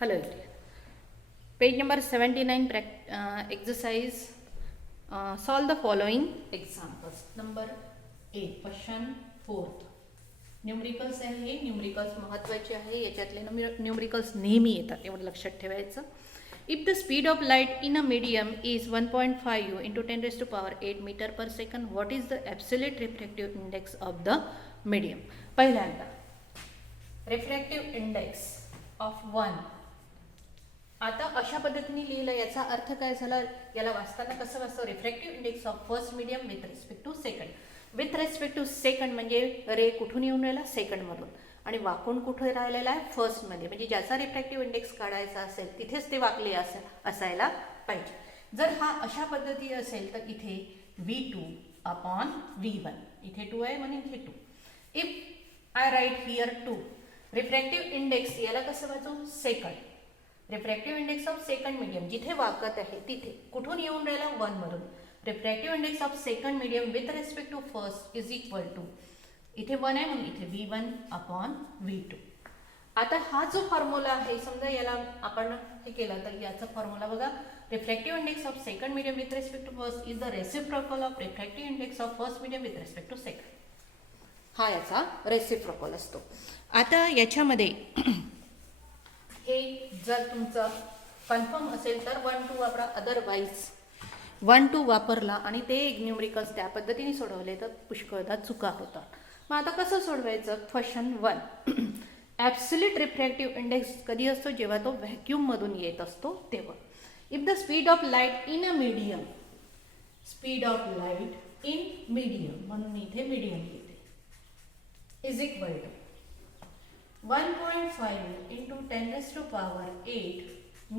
Hello everyone. Page number 79 exercise. Solve the following examples. Number 8 question 4th. Numericals आहे. Numericals महत्त्वाचे आहे. याच्यातले numericals नेहमी येतात एवढं लक्षात ठेवायचं. If the speed of light in a medium is 1.5 u into 10 raised to power 8 meter per second, what is the absolute refractive index of the medium? पहिल्यांदा refractive index of 1. आता अशा पद्धतीने लिहिलं. याचा अर्थ काय झाला? याला वाचताना कसं वाचतो? Refractive index of first medium with respect to second. With respect to second म्हणजे रे कुठून येऊन राहिला? सेकंडमधून. आणि वाकून कुठे राहिलेला आहे? फर्स्टमध्ये. म्हणजे ज्याचा रिफ्रॅक्टिव्ह इंडेक्स काढायचा असेल तिथेच ते वाकले असायला पाहिजे. जर हा अशा पद्धती असेल तर इथे V2 अपॉन V1. इथे 2 आहे म्हणून इथे 2. If I write here 2, refractive index याला कसं वाचू? Second. Refractive index of second medium जिथे वाकत आहे तिथे कुठून येऊन राहिला? 1 मधून. Refractive index of second medium with respect to first is equal to, इथे 1 आहे म्हणून इथे V1 अपॉन V2. आता हा जो फॉर्म्युला आहे, समजा याला आपण हे केलं तर याचा फॉर्म्युला बघा. Refractive index of second medium with respect to first is the reciprocal of refractive index of first medium with respect to second. हा याचा रेसिप्रोकल असतो. आता याच्यामध्ये हे जर तुमचं कन्फर्म असेल तर 1 2 वापरा. अदरवाईज 1 2 वापरला आणि ते न्यूमरिकल्स त्या पद्धतीने सोडवले तर पुष्कळदा चुका होतात. मग आता कसं सोडवायचं? क्वेश्चन 1. ॲब्सोल्यूट रिफ्रॅक्टिव्ह इंडेक्स कधी असतो? जेव्हा तो व्हॅक्यूममधून येत असतो तेव्हा. If the speed of light in a medium, speed of light in medium म्हणून इथे मीडियम येते, is equal to 1.5 into 10 raised to power 8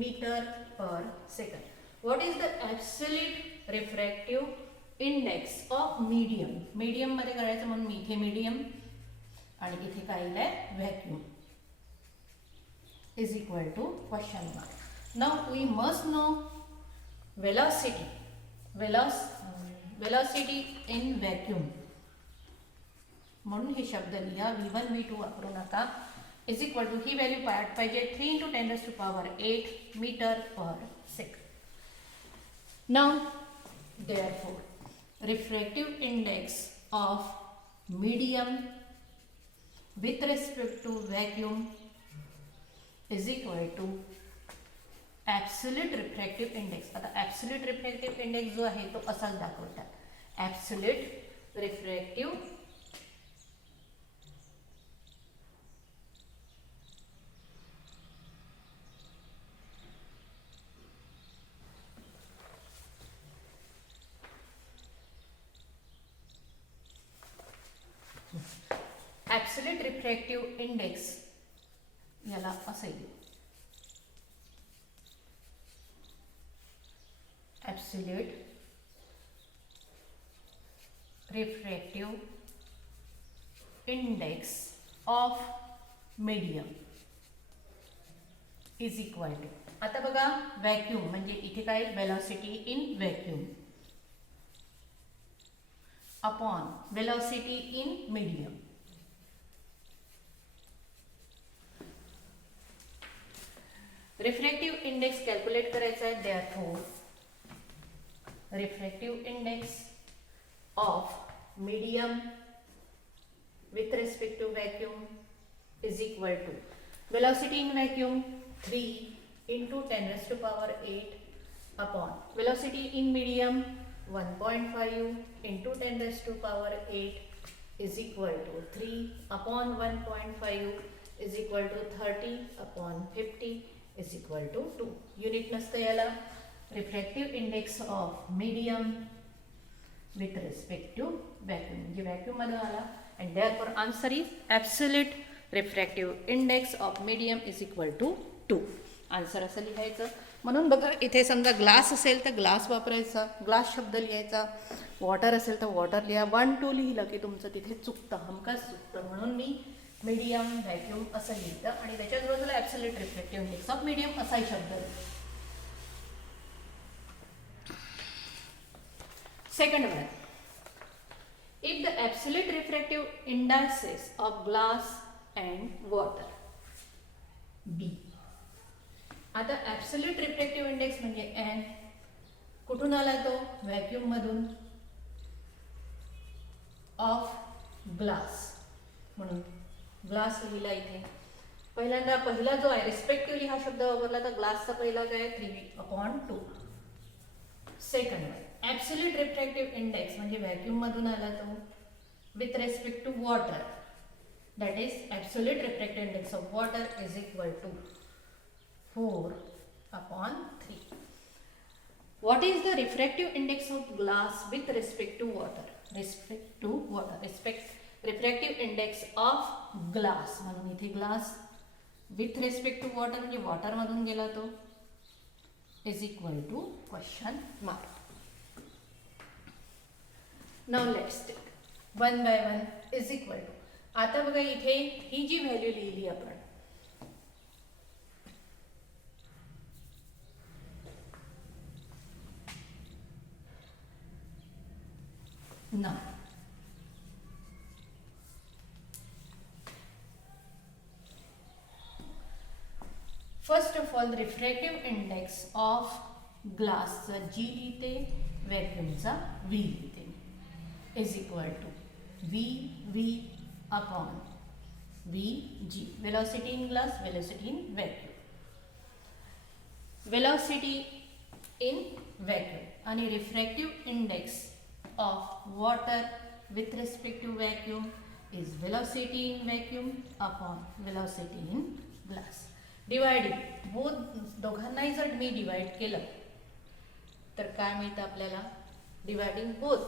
meter per second. What is the absolute refractive index of medium? Medium मध्ये करायचं म्हणून मी इथे medium आणि इथे काय लिहिलंय? Vacuum is equal to question mark. Now we must know velocity. Velocity in vacuum. म्हणून हे शब्द लिहा. V1 V2 वापरू नका. इज इक्वल टू ही व्हॅल्यू पाहिजे 3 into 10 raised to power 8 meter per second. Now therefore refractive index of medium with respect to vacuum is equal to absolute refractive index. आता absolute refractive index जो आहे तो असाच दाखवतात. absolute refractive absolute refractive index याला असं येईल. Absolute refractive index of medium is equal to, आता बघा व्हॅक्यूम म्हणजे इथे काय? Velocity in vacuum upon velocity in medium. Refractive index calculate करायचा आहे. Therefore refractive index of medium with respect to vacuum is equal to velocity in vacuum 3 into 10 raised to power 8 upon velocity in medium 1.5 into 10 raised to power 8 is equal to 3 upon 1.5 is equal to 30 upon 50 is equal to 2. Unit नसतं याला. Refractive index of medium with respect to vacuum म्हणजे व्हॅक्यूममध्ये आला. And therefore answer is absolute refractive index of medium is equal to 2. Answer असं लिहायचं. म्हणून बघा इथे समजा ग्लास असेल तर ग्लास वापरायचा, ग्लास शब्द लिहायचा. वॉटर असेल तर वॉटर लिहा. 1 2 लिहिलं की तुमचं तिथे चुकतं, हमखास चुकतं. म्हणून मी मीडियम व्हॅक्यूम असं लिहितं आणि त्याच्याच बाजूला absolute refractive index of medium असाही शब्द लिहितो. Second one. If the absolute refractive indices of glass and water B आता ॲब्सोल्यूट रिफ्रॅक्टिव्ह इंडेक्स म्हणजे एन कुठून आला तो व्हॅक्यूम मधून ऑफ ग्लास म्हणून ग्लास लिहिला इथे पहिल्यांदा पहिला जो आहे रिस्पेक्टिव्हली हा शब्द वापरला तर ग्लासचा पहिला काय 3/2 सेकंड ॲब्सोल्यूट रिफ्रॅक्टिव्ह इंडेक्स म्हणजे व्हॅक्यूम मधून आला तो with respect to water that is absolute refractive index of water is equal to 4/3. What is the refractive index of glass with respect to water? Refractive index of glass म्हणून इथे glass with respect to water म्हणजे water मधून गेला तो is equal to question mark. Now let's take 1 by 1 is equal to आता बघा इथे ही जी व्हॅल्यू लिहिली आपण ना first of all refractive index of ग्लासचा जी लिहिते व्हॅक्यूमचा व्ही लिहिते is equal to v upon Vg, velocity in glass, velocity in vacuum. Velocity in vacuum and refractive index of water with respect to vacuum is velocity in vacuum upon velocity in glass. Dividing both दोघांनाही जर मी divide केलं तर काय मिळतं आपल्याला dividing both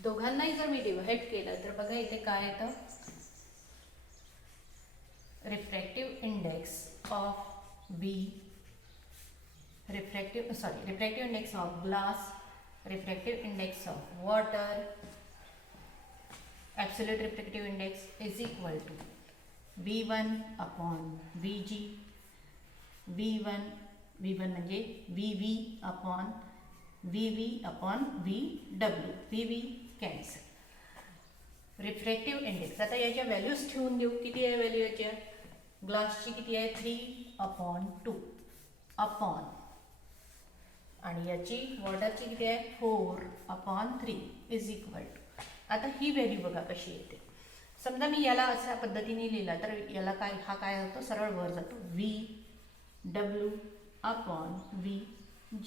दोघांनाही जर मी divide केलं तर बघा इथे काय येतं refractive index of B refractive index of glass refractive index of water absolute refractive index is equal to V1 upon Vg V1 म्हणजे VV upon VV upon VW VV cancel refractive index आता याच्या values ठेवून देऊ किती आहे value याच्या ग्लासची किती आहे 3/2 अपॉन आणि याची वॉटरची किती आहे 4/3 इज इक्वल टू आता ही व्हॅल्यू बघा कशी येते समजा मी याला अशा पद्धतीने लिहिला तर याला काय हा काय होतो सरळ वर जातो VW upon VG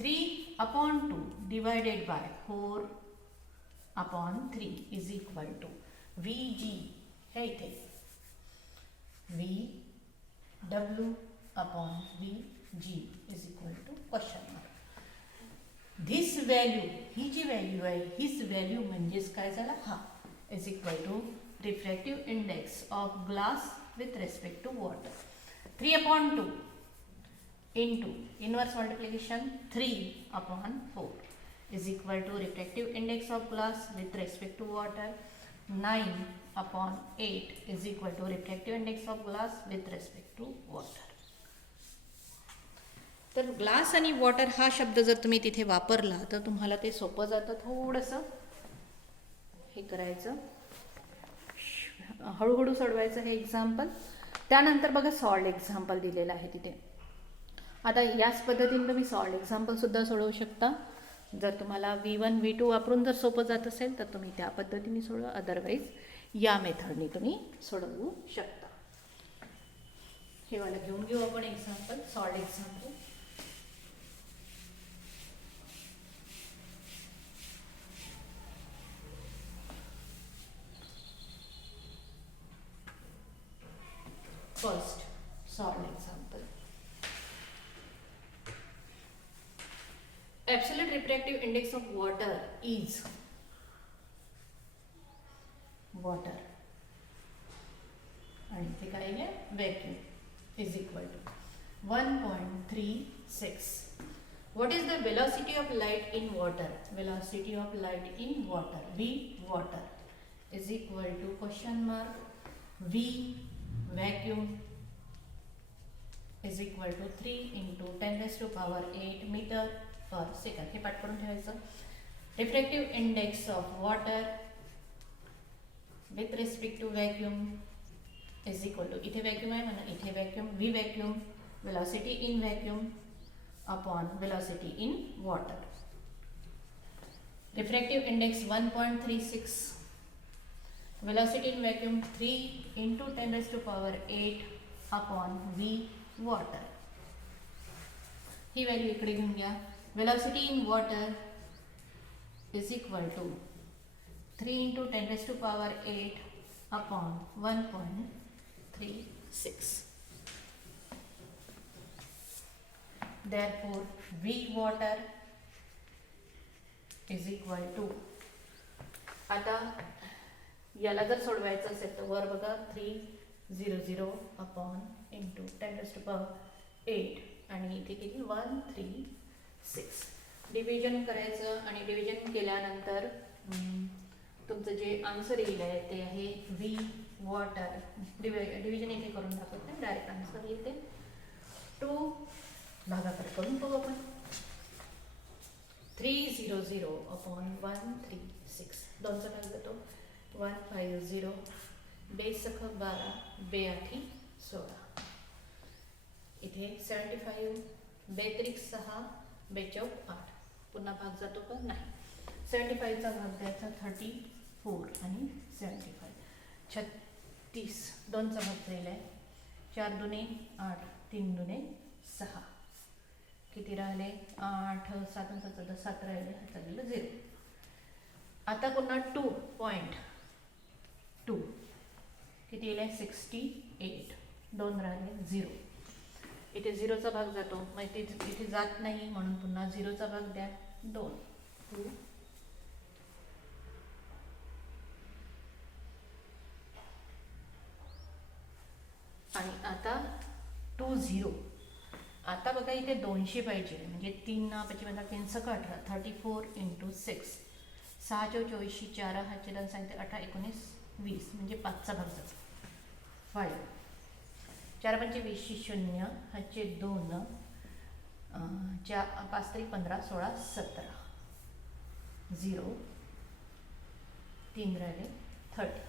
3/2 divided by 4/3 is equal to Vg है इथे VW upon VG is equal to question mark this value ही जी व्हॅल्यू आहे हीच व्हॅल्यू म्हणजेच काय झाला हा is equal to refractive index of glass with respect to water 3/2 into inverse multiplication 3/4 is equal to refractive index of glass with respect to water 9/8 is equal to refractive index of glass with respect to water. तर glass आणि water हा शब्द जर तुम्ही तिथे वापरला तर तुम्हाला ते सोपं जातं थोडंसं हे करायचं हळूहळू सोडवायचं हे एक्झाम्पल त्यानंतर बघा सॉल्ड एक्झाम्पल दिलेलं आहे तिथे आता याच पद्धतीने तुम्ही सॉल्ड एक्झाम्पलसुद्धा सोडवू शकता जर तुम्हाला V1 V2 वापरून जर सोपं जात असेल तर तुम्ही त्या पद्धतीने सोडवा अदरवाईज या मेथडने तुम्ही सोडवू शकता हे वाला घेऊन घेऊ आपण example solved example First, solved example. Absolute refractive index of water is water. And the काय आहे vacuum is equal to 1.36 What is the velocity of light in water? Velocity of light in water, V water, is equal to question mark V vacuum is equal to 3 into 10 raised to power 8 meter per second. हे पाठ करून ठेवायचं. Refractive index of water with respect to vacuum is equal to, इथे vacuum आहे म्हणा, इथे vacuum, V vacuum, velocity in vacuum upon velocity in water. Refractive index 1.36, velocity in vacuum 3 into 10 raised to power 8 upon V water. He value इकडे घेऊन घ्या. velocity in water is equal to 3 into 10 raised to power 8 upon 1.36. Therefore, V water is equal to, आता याला जर सोडवायचं असेल तर वर बघा 300 upon into 10 raised to power 8 आणि इथे किती 136. डिव्हिजन करायचं आणि डिव्हिजन केल्यानंतर तुमचं जे आन्सर येईल आहे ते आहे व्ही वॉटर. डिव्हिजन इथे करून दाखवते, डायरेक्ट आन्सर येते. 2 भागाकार करून बघू आपण. 300 अपॉन 136, 2चा भाग जातो 150, 2 सख 12, 2 आठी 16. इथे 75, 2 त्रिक 6, 2 चौक 8. पुन्हा भाग जातो का नाही. 75चा भाग द्यायचा 34 आणि 75 36. 2चा भाग जाईल आहे 4 दुने 8, 3 दुने 6. किती राहिले 8, 7 7 7 राहिले, हा चाललेलं 0. आता पुन्हा 2.2 किती येईल 68. 2 राहिले 0. इथे 0चा भाग जातो, मग इथे जात नाही म्हणून पुन्हा 0चा भाग द्या 2. 2 आणि आता 20. आता बघा इथे 200 पाहिजे, म्हणजे 3 ना 55 3 सक 18, 34 इंटू 6, 6 चौ 24, 4 हाचे 2 सांगते 18 19 20, म्हणजे 5चा भाग जातो 5. 4 पंचे 20, 0 हाचे 2, 5 3 15 16 17, 0 3 राहिले 30.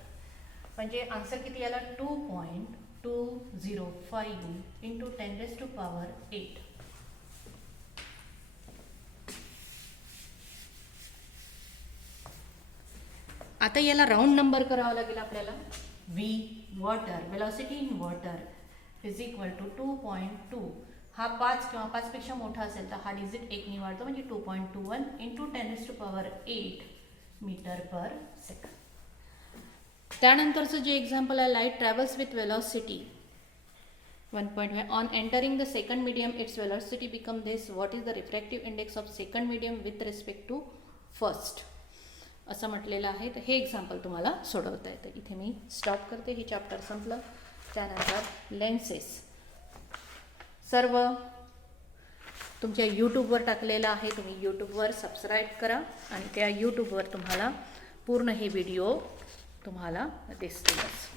म्हणजे आन्सर किती याला 2.205 इंटू 10 raised to power 8. आता याला राऊंड नंबर करावा लागेल आपल्याला. V water, velocity in water is equal to 2.2. हा 5 किंवा 5 पेक्षा मोठा असेल तर हा डिजिट 1 ने वाढतो, म्हणजे 2.21 into 10 raised to power 8 metre per second. त्यानंतरचं जे एक्झाम्पल आहे, light travels with velocity 1.5. On entering the second medium its velocity become this. What is the refractive index of second medium with respect to first, असं म्हटलेलं आहे. तर हे example तुम्हाला सोडवता येतं. इथे मी स्टॉप करते, हे चॅप्टर संपलं. त्यानंतर लेन्सेस सर्व तुमच्या यूट्यूबवर टाकलेलं आहे. तुम्ही यूट्यूबवर सबस्क्राईब करा आणि त्या यूट्यूबवर तुम्हाला पूर्ण हे व्हिडिओ तुम्हाला दिसतीलच.